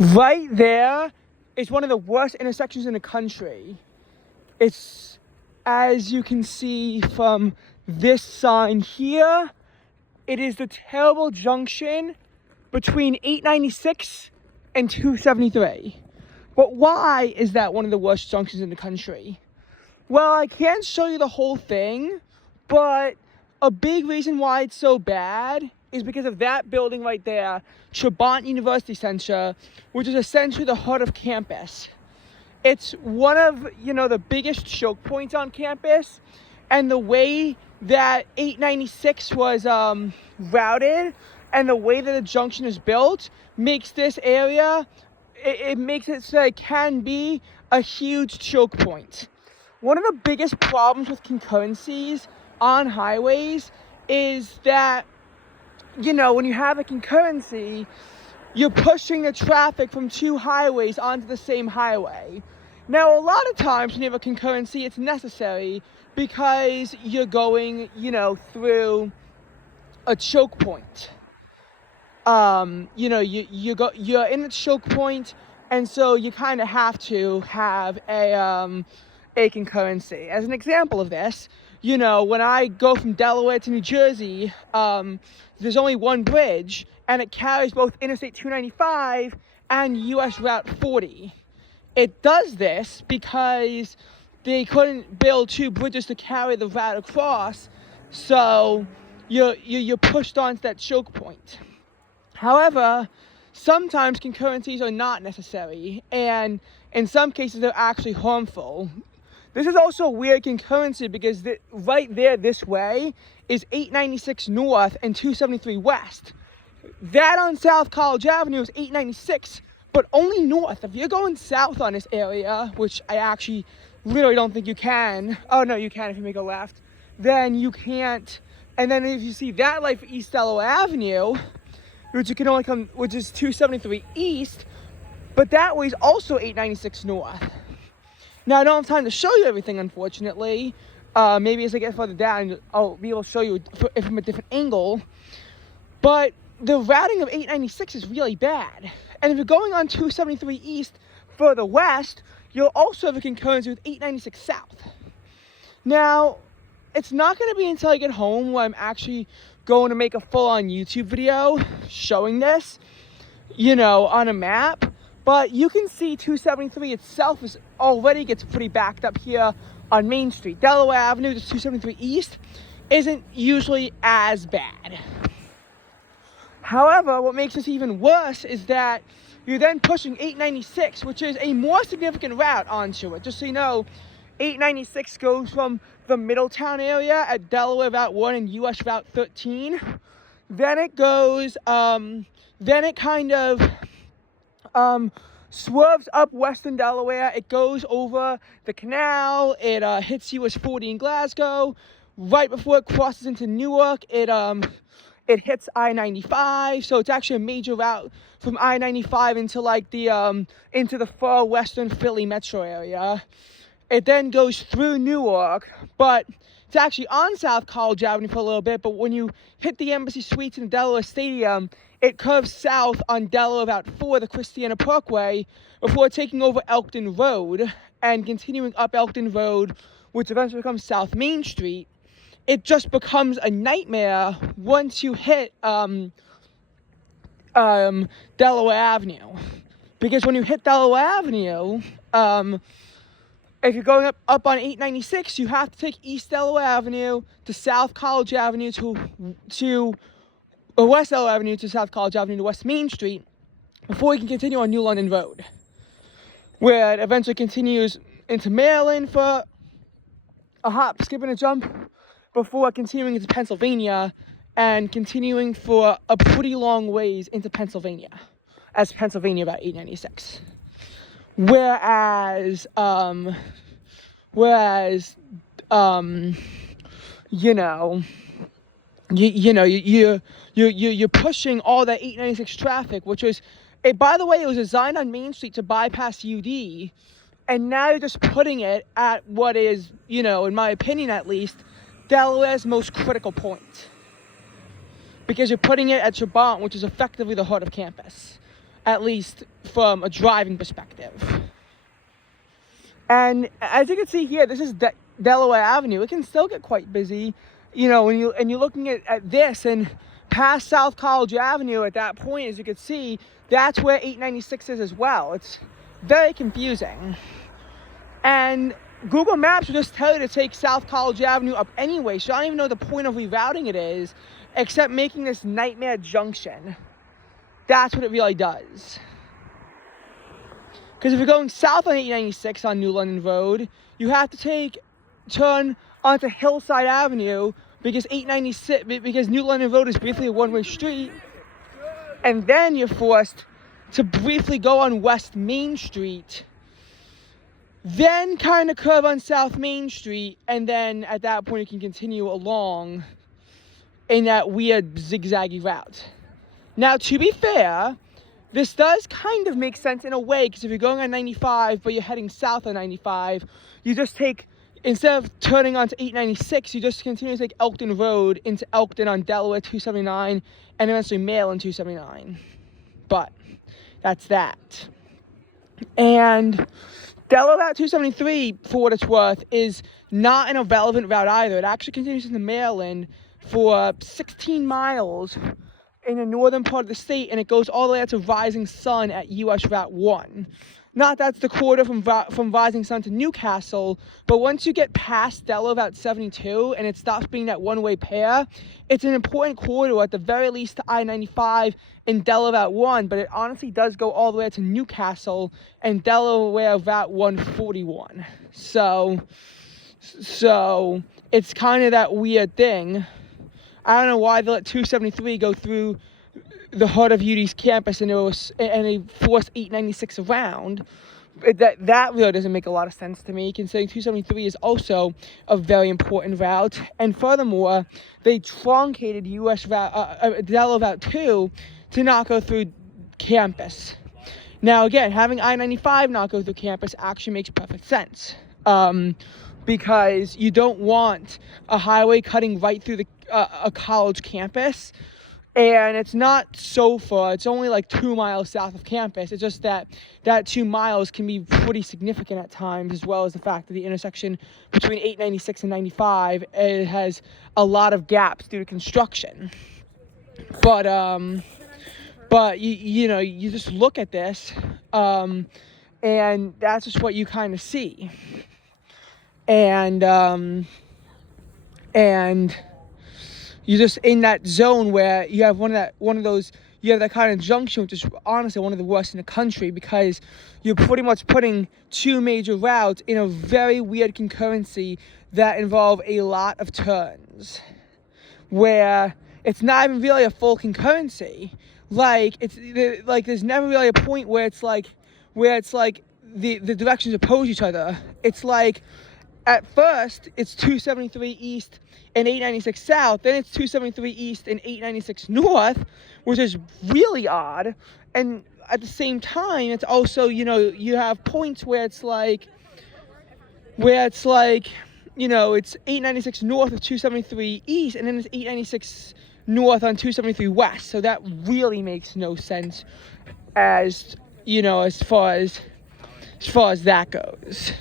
Right there is one of the worst intersections in the country. It's, as you can see from this sign here, it is the terrible junction between 896 and 273. But why is that one of the worst junctions in the country? Well, I can't show you the whole thing, but a big reason why it's so bad is because of that building right there, Trabant University Center, which is essentially the heart of campus. It's one of, the biggest choke points on campus, and the way that 896 was routed and the way that the junction is built makes this area, it makes it so it can be a huge choke point. One of the biggest problems with concurrencies on highways is that, when you have a concurrency, you're pushing the traffic from two highways onto the same highway. Now, a lot of times when you have a concurrency, it's necessary because you're going, through a choke point. You're in a choke point, and so you kind of have to have a concurrency. As an example of this, when I go from Delaware to New Jersey, there's only one bridge, and it carries both Interstate 295 and US Route 40. It does this because they couldn't build two bridges to carry the route across, so you're pushed onto that choke point. However, sometimes concurrencies are not necessary, and in some cases they're actually harmful. This is also a weird concurrency because right there this way is 896 North and 273 West. That on South College Avenue is 896, but only north. If you're going south on this area, which I actually literally don't think you can. Oh no, you can if you make a left. Then you can't. And then if you see that light for East Delaware Avenue, which is 273 East, but that way is also 896 North. Now, I don't have time to show you everything, unfortunately. Maybe as I get further down, I'll be able to show you it from a different angle. But the routing of 896 is really bad. And if you're going on 273 East further west, you'll also have a concurrency with 896 South. Now, it's not going to be until I get home where I'm actually going to make a full-on YouTube video showing this, on a map. But you can see 273 itself already gets pretty backed up here on Main Street. Delaware Avenue to 273 East isn't usually as bad. However, what makes this even worse is that you're then pushing 896, which is a more significant route onto it. Just so you know, 896 goes from the Middletown area at Delaware Route 1 and US Route 13. Then it goes, swerves up western Delaware. It goes over the canal. It hits US 40 in Glasgow. Right before it crosses into Newark, it hits I-95. So it's actually a major route from I-95 into the far western Philly metro area. It then goes through Newark, but it's actually on South College Avenue for a little bit. But when you hit the Embassy Suites in the Delaware Stadium, it curves south on Delaware Route 4, the Christiana Parkway, before taking over Elkton Road and continuing up Elkton Road, which eventually becomes South Main Street. It just becomes a nightmare once you hit Delaware Avenue. Because when you hit Delaware Avenue, if you're going up on 896, you have to take East Delaware Avenue to South College Avenue or West Delaware Avenue to South College Avenue to West Main Street before you can continue on New London Road, where it eventually continues into Maryland for a hop, skip, and a jump before continuing into Pennsylvania and continuing for a pretty long ways into Pennsylvania, as Pennsylvania about 896. Whereas you're pushing all that 896 traffic, which was, by the way, it was designed on Main Street to bypass UD, and now you're just putting it at what is, in my opinion at least, Delaware's most critical point. Because you're putting it at Trabant, which is effectively the heart of campus. at least from a driving perspective. And as you can see here, this is Delaware Avenue. It can still get quite busy, you know, when you're looking at this and past South College Avenue at that point, as you can see, that's where 896 is as well. It's very confusing. And Google Maps will just tell you to take South College Avenue up anyway, so I don't even know the point of rerouting it is, except making this nightmare junction. That's what it really does. Because if you're going south on 896 on New London Road, you have to turn onto Hillside Avenue because New London Road is briefly a one-way street, and then you're forced to briefly go on West Main Street, then kind of curve on South Main Street, and then at that point you can continue along in that weird zigzaggy route. Now, to be fair, this does kind of make sense in a way, because if you're going on 95 but you're heading south on 95, you just take, instead of turning onto 896, you just continue to take Elkton Road into Elkton on Delaware 279 and eventually Maryland 279. But that's that. And Delaware Route 273, for what it's worth, is not an irrelevant route either. It actually continues into Maryland for 16 miles in the northern part of the state, and it goes all the way out to Rising Sun at US Route 1. Not that's the corridor from Rising Sun to Newcastle, but once you get past Delaware Route 72 and it stops being that one-way pair, it's an important corridor at the very least to I-95 and Delaware Route 1, but it honestly does go all the way to Newcastle and Delaware Route 141. So it's kind of that weird thing. I don't know why they let 273 go through the heart of UD's campus and they forced 896 around. That really doesn't make a lot of sense to me, considering 273 is also a very important route. And furthermore, they truncated Delaware Route 2 to not go through campus. Now again, having I-95 not go through campus actually makes perfect sense. Because you don't want a highway cutting right through a college campus, and it's not so far. It's only like 2 miles south of campus. It's just that 2 miles can be pretty significant at times, as well as the fact that the intersection between 896 and 95, it has a lot of gaps due to construction. But you just look at this, and that's just what you kind of see. And you're just in that zone where you have you have that kind of junction, which is honestly one of the worst in the country, because you're pretty much putting two major routes in a very weird concurrency that involve a lot of turns, where it's not even really a full concurrency. There's never really a point where it's like the directions oppose each other. It's like, at first, it's 273 east and 896 south. Then it's 273 east and 896 north, which is really odd. And at the same time, it's also, you have points where it's like, it's 896 north of 273 east, and then it's 896 north on 273 west. So that really makes no sense as far as that goes.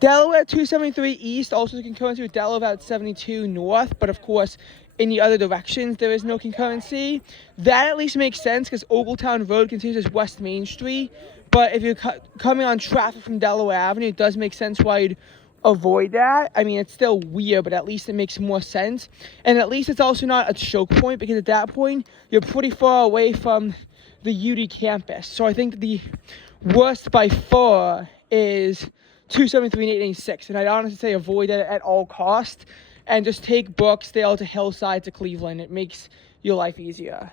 Delaware 273 east also concurrency with Delaware Route 72 north, but of course in the other directions there is no concurrency. That at least makes sense because Ogletown Road continues as West Main Street, but if you're coming on traffic from Delaware Avenue, it does make sense why you'd avoid that. I mean, it's still weird, but at least it makes more sense. And at least it's also not a choke point, because at that point you're pretty far away from the UD campus. So I think that the worst by far is 273 and 886, and I'd honestly say avoid it at all costs and just take Brookdale to Hillside to Cleveland. It makes your life easier.